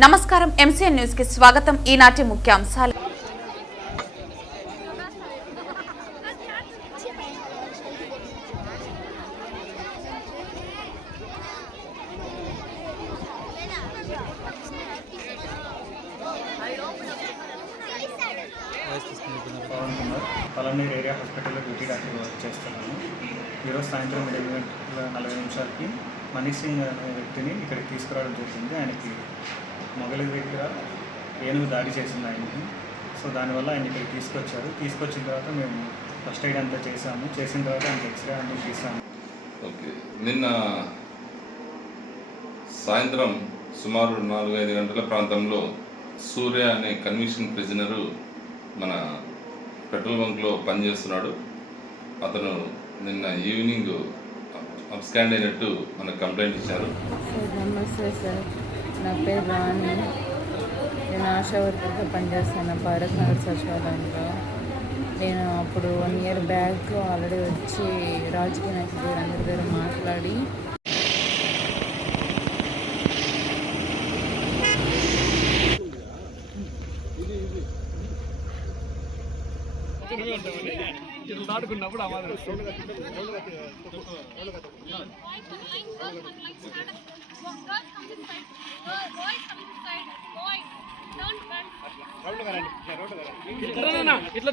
నమస్కారం MCN news కి స్వాగతం. ఈనాటి ముఖ్యాంశాలు. పలమనేరు ఏరియా హాస్పిటల్లో డ్యూటీ డాక్టర్ వర్క్ చేస్తున్నాను. ఈరోజు సాయంత్రం 7:40 మనీష్ సింగ్ అనే వ్యక్తిని ఇక్కడికి తీసుకురావడం జరిగింది. ఆయనకి మొగలి దగ్గర ఏనుగు దాడి చేసింది ఆయనకి. సో దానివల్ల ఆయన ఇక్కడికి తీసుకొచ్చిన తర్వాత మేము ఫస్ట్ ఎయిడ్ అంతా చేసిన తర్వాత ఆయనకి ఎక్స్రే అంతా తీసాము. ఓకే, నిన్న సాయంత్రం సుమారు 4-5 గంటల ప్రాంతంలో సూర్య అనే కన్విక్షన్ ప్రిజనరు మన పెట్రోల్ బంక్లో పనిచేస్తున్నాడు. అతను నిన్న ఈవినింగ్ అబ్స్కాండ్ అయినట్టు మనకు కంప్లైంట్ ఇచ్చారు. నమస్తే సార్, నా పేరు రాణి. నేను ఆశా వర్కర్గా పనిచేస్తాను భారత్ నగర్ సచివాలయంలో. నేను అప్పుడు 1 ఇయర్ బ్యాక్ ఆల్రెడీ వచ్చి రాజకీయ నాయకులు అందరి దగ్గర మాట్లాడి దాడుకున్నప్పుడు ఇట్లా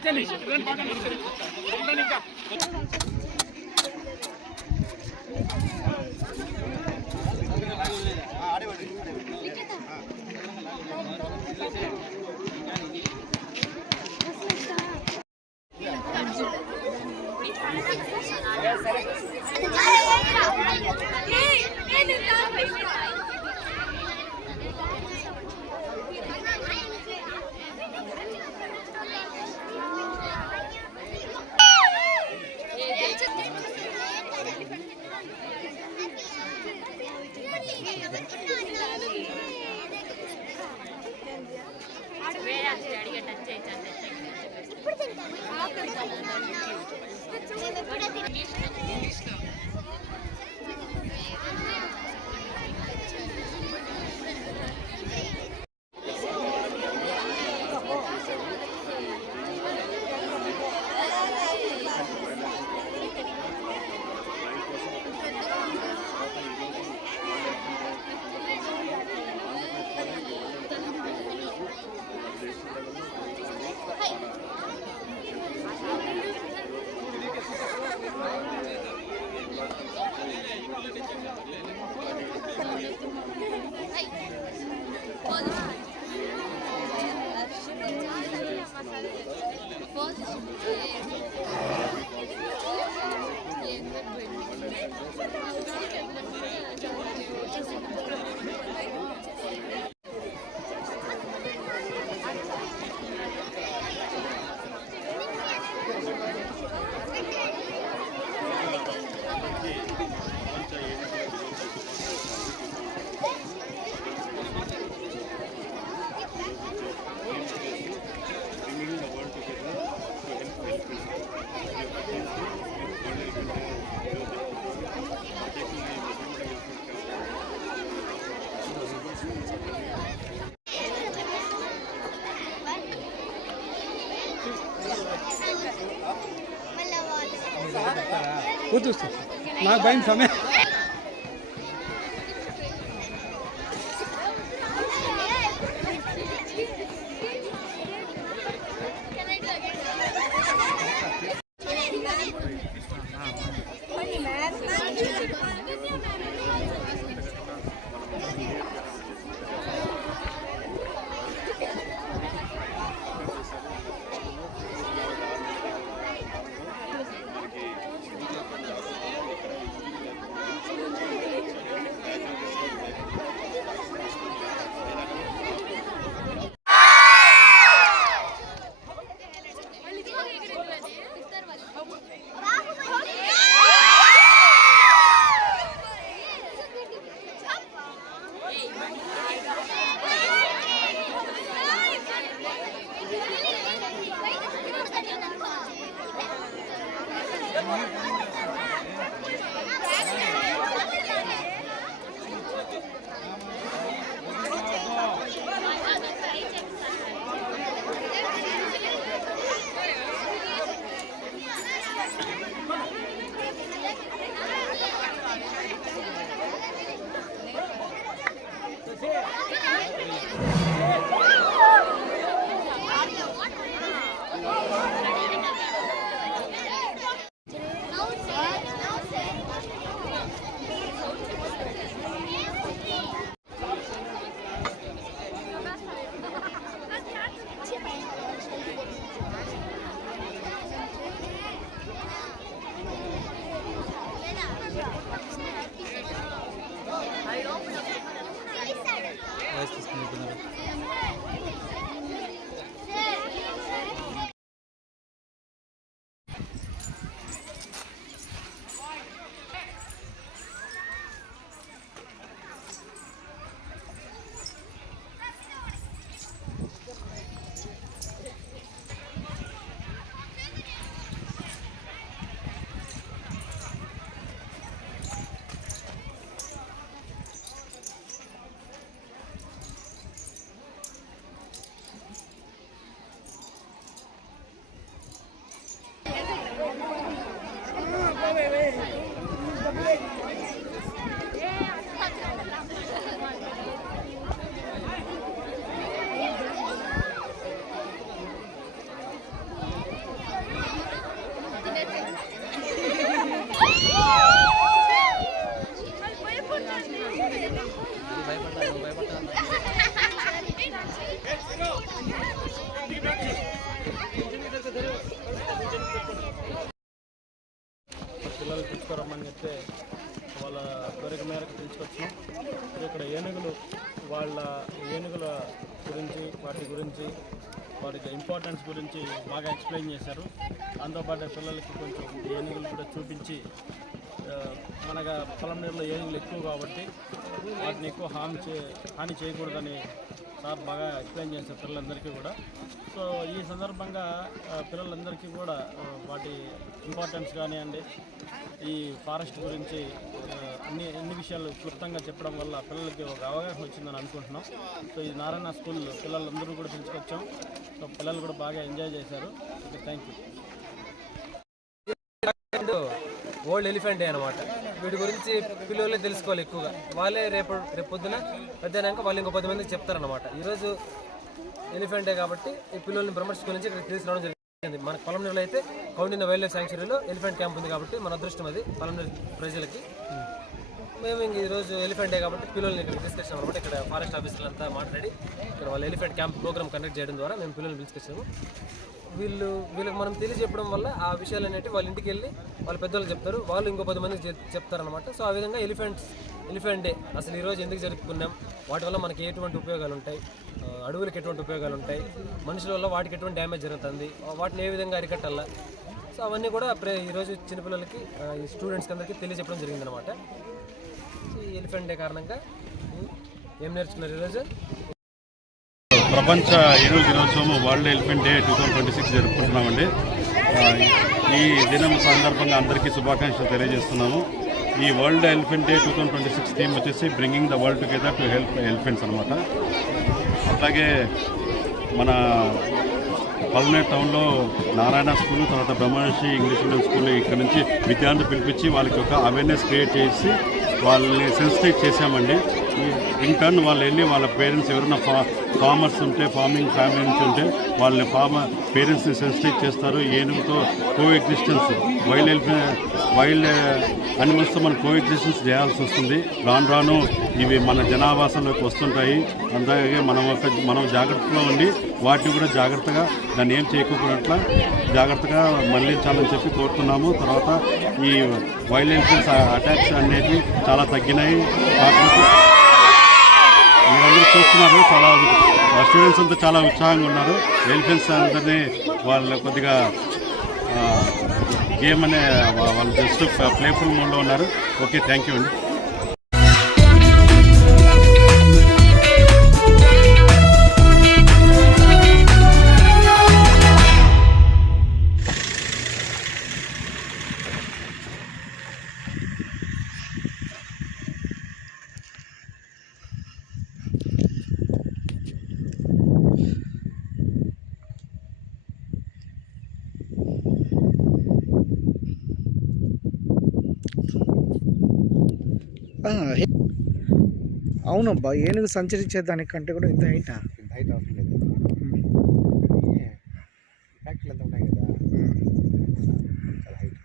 నాకు భయం సమయం పిల్లలు పిలుచుకోరమ్మని చెప్తే వాళ్ళ కోరిక మేరకు పిలుచుకొచ్చినాం. ఇక్కడ ఏనుగుల గురించి వాటికి ఇంపార్టెన్స్ గురించి బాగా ఎక్స్ప్లెయిన్ చేశారు. దాంతోపాటు పిల్లలకి కొంచెం ఏనుగులు కూడా చూపించి మనగా పొలంనీరులో ఏనుగులు ఎక్కువ కాబట్టి వాటిని ఎక్కువ హాని చేయకూడదని సార్ బాగా ఎక్స్ప్లెయిన్ చేశారు పిల్లలందరికీ కూడా. సో ఈ సందర్భంగా పిల్లలందరికీ కూడా వాటి ఇంపార్టెన్స్ కానివ్వండి, ఈ ఫారెస్ట్ గురించి అన్ని విషయాలు క్లుప్తంగా చెప్పడం వల్ల పిల్లలకి ఒక అవగాహన వచ్చిందని అనుకుంటున్నాం. సో ఈ నారాయణ స్కూల్ పిల్లలందరూ కూడా పిలుచుకొచ్చాం. సో పిల్లలు కూడా బాగా ఎంజాయ్ చేశారు. Okay, thank you. World elephant day అనమాట. వీటి గురించి పిల్లలే తెలుసుకోవాలి ఎక్కువగా. వాళ్ళే రేపు పొద్దున పెద్దనాక వాళ్ళు ఇంకో 10 మందికి చెప్తారనమాట. ఈరోజు ఎలిఫెంట్ డే కాబట్టి ఈ పిల్లల్ని బ్రహ్మ స్కూల్ నుంచి ఇక్కడ తీసుకురావడం జరిగింది. మన పొలంనీరులో అయితే కౌండిన్య వైల్డ్ లైఫ్ శాంక్చురీలో ఎలిఫెంట్ క్యాంప్ ఉంది కాబట్టి మన అదృష్టం అది పొలంనీరు ప్రజలకి. మేము ఇంక ఈరోజు ఎలిఫెంట్ డే కాబట్టి పిల్లల్ని ఇక్కడ తీసుకొచ్చాం అనమాట. ఇక్కడ ఫారెస్ట్ ఆఫీసర్లంతా మాట్లాడి ఇక్కడ వాళ్ళ ఎలిఫెంట్ క్యాంప్ ప్రోగ్రామ్ కండక్ట్ చేయడం ద్వారా మేము పిల్లల్ని తీసుకొచ్చాము. వీళ్ళకి మనం తెలియజెప్పడం వల్ల ఆ విషయాలు అనేవి వాళ్ళ ఇంటికి వెళ్ళి వాళ్ళ పెద్దవాళ్ళు చెప్తారు, వాళ్ళు ఇంకో 10 మందికి చెప్తారనమాట. సో ఆ విధంగా ఎలిఫెంట్ డే అసలు ఈరోజు ఎందుకు జరుపుకున్నాం, వాటి వల్ల మనకి ఎటువంటి ఉపయోగాలు ఉంటాయి, అడవులకు ఎటువంటి ఉపయోగాలు ఉంటాయి, మనుషుల వల్ల వాటికి ఎటువంటి డ్యామేజ్ జరుగుతుంది, వాటిని ఏ విధంగా అరికట్టాలా, సో అవన్నీ కూడా ఈరోజు చిన్నపిల్లలకి ఈ స్టూడెంట్స్కి అందరికీ తెలియజెప్పడం జరిగిందనమాట. ఈ ఎలిఫెంట్ డే కారణంగా ఏం నేర్చుకున్నారు ఈరోజు? ప్రపంచ ఏనుగుల దినోత్సవం వరల్డ్ ఎలిఫెంట్ డే 2026 జరుపుకుంటున్నామండి. ఈ దినం సందర్భంగా అందరికీ శుభాకాంక్షలు తెలియజేస్తున్నాము. ఈ వరల్డ్ ఎలిఫెంట్ డే 2026 థీమ్ వచ్చేసి bringing the world together to help elephants అనమాట. అట్లాగే మన పల్మనేర్ టౌన్లో నారాయణ స్కూల్, తర్వాత బ్రహ్మర్షి ఇంగ్లీష్ మీడియం స్కూల్ ఇక్కడ నుంచి విద్యార్థులు పిలిపించి వాళ్ళకి ఒక అవేర్నెస్ క్రియేట్ చేసి వాళ్ళని సెన్సిటైజ్ చేశామండి. ఇన్ టర్న్ వాళ్ళు వెళ్ళి వాళ్ళ పేరెంట్స్ ఎవరైనా ఫార్మర్స్ ఉంటే, ఫార్మింగ్ ఫ్యామిలీ నుంచి ఉంటే వాళ్ళని పేరెంట్స్ని సెన్సిటైజ్ చేస్తారు. ఏనుగుతో కోఎగ్జిస్టెన్స్, వైల్డ్ అనిమల్స్తో మనం కోఎగ్జిస్టెన్స్ చేయాల్సి వస్తుంది. రాను ఇవి మన జనావాసంలోకి వస్తుంటాయి. అలాగే మనం జాగ్రత్తలో ఉండి వాటిని కూడా జాగ్రత్తగా దాన్ని ఏం చేయకపోయినట్ల జాగ్రత్తగా మళ్ళించాలని చెప్పి కోరుతున్నాము. తర్వాత ఈ వైల్డ్ ఎలిఫెంట్స్ అటాక్స్ అనేవి చాలా తగ్గినాయి. కాకపోతే మీరందరూ చూస్తున్నారు, చాలా స్టూడెంట్స్ అంతా చాలా ఉత్సాహంగా ఉన్నారు. ఎలిఫెంట్స్ అందరినీ వాళ్ళు కొద్దిగా గేమ్ అనే వాళ్ళు జస్ట్ ప్లేఫుల్ మూడ్లో ఉన్నారు. ఓకే, థ్యాంక్ యూ అండి. అవునబ్బా, ఏనుగు సంచరించే దానికంటే కూడా ఇంత హైటా? హైట్ అవసరం లేదు. ఫ్యాక్టరీలు అంతా ఉన్నాయి కదా, చాలా హైట్.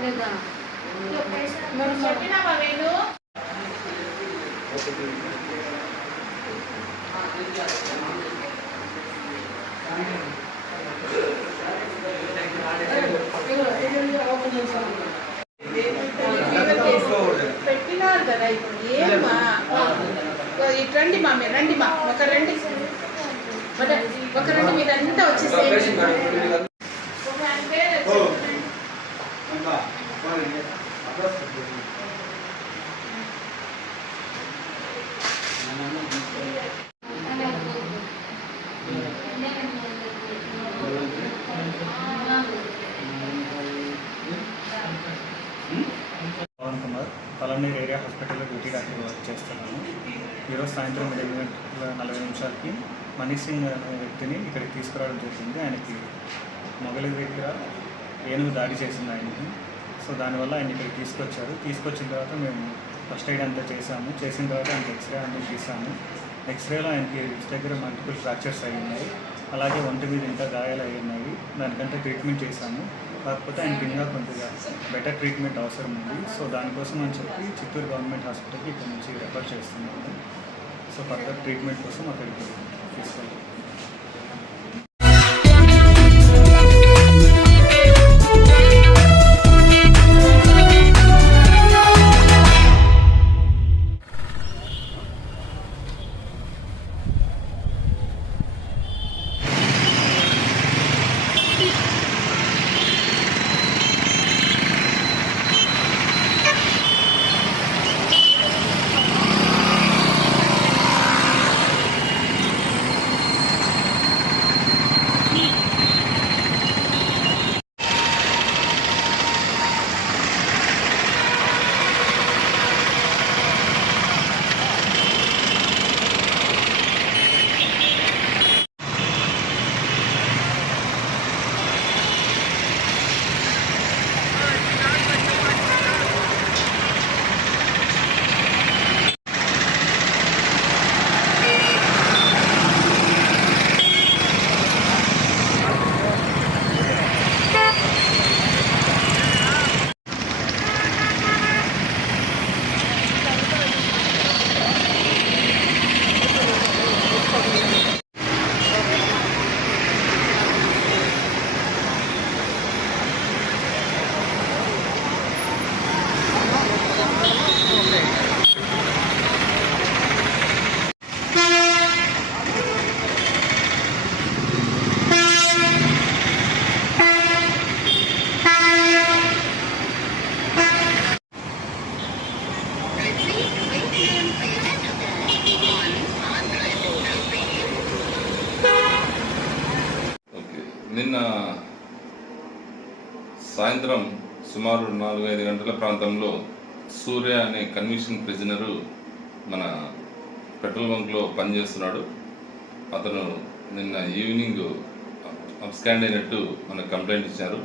లేదా మనం చెప్పినావా వేణు పెట్టినారు కదా ఇప్పుడు ఏమా ఇట్రండి మా మీరు రండి మా ఒక రండి ఒక పక్కన మీదంతా వచ్చేసేయండి. పవన్ కుమార్ పలమనేరు ఏరియా హాస్పిటల్లో డ్యూటీ డాక్టర్ వర్క్ చేస్తున్నాను. ఈరోజు సాయంత్రం 8:40 మనీష్ సింగ్ అనే వ్యక్తిని ఇక్కడికి తీసుకురావడం జరిగింది. ఆయనకి మొగలి దగ్గర ఏనుగు దాడి చేసింది ఆయనకి. సో దానివల్ల ఆయన ఇక్కడికి తీసుకొచ్చిన తర్వాత మేము ఫస్ట్ ఎయిడ్ అంతా చేసిన తర్వాత ఆయనకి ఎక్స్రే అంతా తీసాము. ఎక్స్రేలో ఆయనకి రిచ్ దగ్గర మల్టిపుల్ ఫ్రాక్చర్స్ అయి ఉన్నాయి, అలాగే ఒంటి మీద ఇంకా గాయాలు అయి ఉన్నాయి. దానికంటే ట్రీట్మెంట్ చేశాము. కాకపోతే ఆయనకి ఇంకా కొద్దిగా బెటర్ ట్రీట్మెంట్ అవసరం ఉంది. సో దానికోసం అని చెప్పి చిత్తూరు గవర్నమెంట్ హాస్పిటల్కి ఇక్కడ నుంచి రెఫర్ చేస్తున్నాము. సో ఫర్దర్ ట్రీట్మెంట్ కోసం అక్కడికి తీసుకెళ్ళాము. నిన్న సాయంత్రం సుమారు 4-5 గంటల ప్రాంతంలో సూర్య అనే కన్విక్షన్ ప్రిజనరు మన పెట్రోల్ బంక్లో పనిచేస్తున్నాడు. అతను నిన్న ఈవినింగ్ అబ్స్కాండ్ అయినట్టు మనకు కంప్లైంట్ ఇచ్చారు.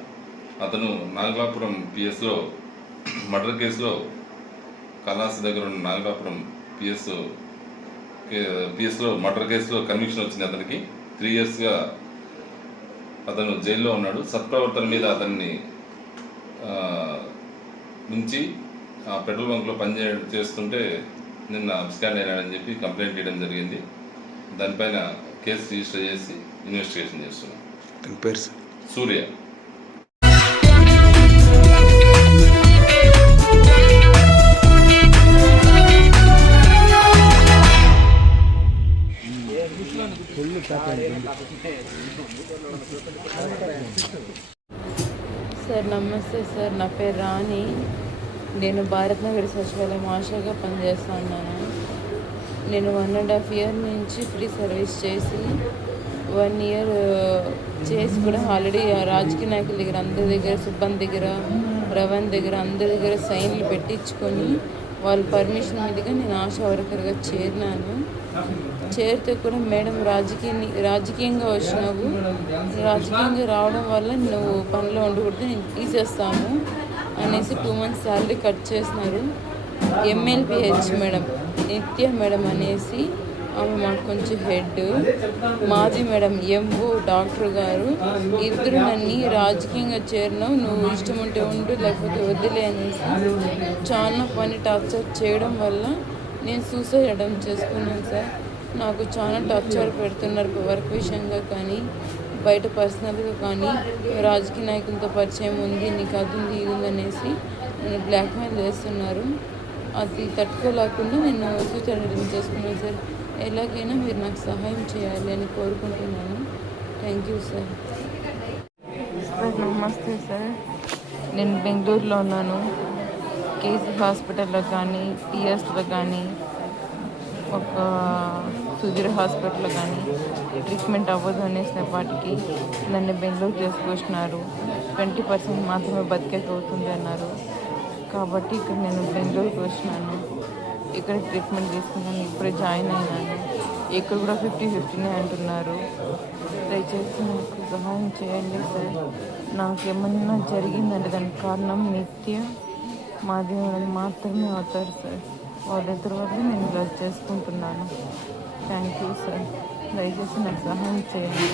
అతను నాగలాపురం పిఎస్లో మర్డర్ కేసులో కలాసి దగ్గర ఉన్న నాగలాపురం పిఎస్లో మర్డర్ కేసులో కన్విక్షన్ వచ్చింది. అతనికి 3 yearsగా అతను జైల్లో ఉన్నాడు. సత్ప్రవర్తన మీద అతన్ని నుంచి ఆ పెట్రోల్ బంక్లో చేస్తుంటే నిన్న అబ్స్కాండ్ అయినాడని చెప్పి కంప్లైంట్ చేయడం జరిగింది. దానిపైన కేసు రిజిస్టర్ చేసి ఇన్వెస్టిగేషన్ చేస్తున్నాం. సూర్య. సార్ నమస్తే సార్, నా పేరు రాణి. నేను భారత్ నగర్ సచివాలయం ఆశాగా పనిచేస్తున్నాను. నేను 1.5 year నుంచి ఫ్రీ సర్వీస్ చేసి 1 year చేసి కూడా ఆల్రెడీ రాజకీయ నాయకుల దగ్గర అందరి దగ్గర, సుబ్బన్ దగ్గర, రవణ్ దగ్గర అందరి దగ్గర సైన్లు పెట్టించుకొని వాళ్ళ పర్మిషన్ మీదుగా నేను ఆశా వర్కర్గా చేరినాను. చేరితే కూడా మేడం రాజకీయంగా వచ్చినావు, రాజకీయంగా రావడం వల్ల నువ్వు పనిలో ఉండకూడదు, నేను తీసేస్తాము అనేసి 2 months శాలరీ కట్ చేసినారు. MLPH మేడం నిత్య మేడం అనేసి ఆమె మాకు కొంచెం హెడ్, మాజీ మేడం ఎంఓ డాక్టర్ గారు ఇద్దరు నన్ను రాజకీయంగా చేరినావు, నువ్వు ఇష్టం ఉంటే ఉండు లేకపోతే వదిలే అనేసి చాలా పని టార్చర్ చేయడం వల్ల నేను సూసైడ్ అటెంప్ట్ చేసుకున్నాను సార్. నాకు చాలా టార్చర్ పెడుతున్నారు వర్క్ విషయంగా కానీ బయట పర్సనల్గా కానీ. రాజకీయ నాయకులతో పరిచయం ఉంది, నీకు అది ఉంది ఇది ఉంది అనేసి నన్ను బ్లాక్మెయిల్ చేస్తున్నారు. అది తట్టుకోలేకుండా నేను సూసైడ్ అటెంప్ట్ చేసుకున్నాను సార్. ఎలాగైనా మీరు నాకు సహాయం చేయాలి అని కోరుకుంటున్నాను. Thank you sir. సార్ నమస్తే సార్. నేను బెంగళూరులో ఉన్నాను. కేసీ హాస్పిటల్లో కానీ, పిఎస్లో కానీ, ఒక సుధీర్ హాస్పిటల్లో కానీ ట్రీట్మెంట్ అవ్వదు అనేసినప్పటికీ నన్ను బెంగళూరు తీసుకొచ్చినారు. 20% మాత్రమే బతికేక అవుతుంది అన్నారు. కాబట్టి ఇక్కడ నేను బెంగళూరుకి వచ్చినాను. ఇక్కడ ట్రీట్మెంట్ తీసుకున్నాను. ఇప్పుడే జాయిన్ అయినాను. ఇక్కడ కూడా 50-50 అంటున్నారు. దయచేసి నాకు సహాయం చేయండి సార్. నాకేమన్నా జరిగిందంటే దానికి కారణం నిత్య మా దేవుడు మాత్రమే అవుతారు సార్. వాళ్ళిద్దరి వల్ల నేను ఇలా చేసుకుంటున్నాను. Thank you sir. దయచేసి నాకు సహాయం చేయండి.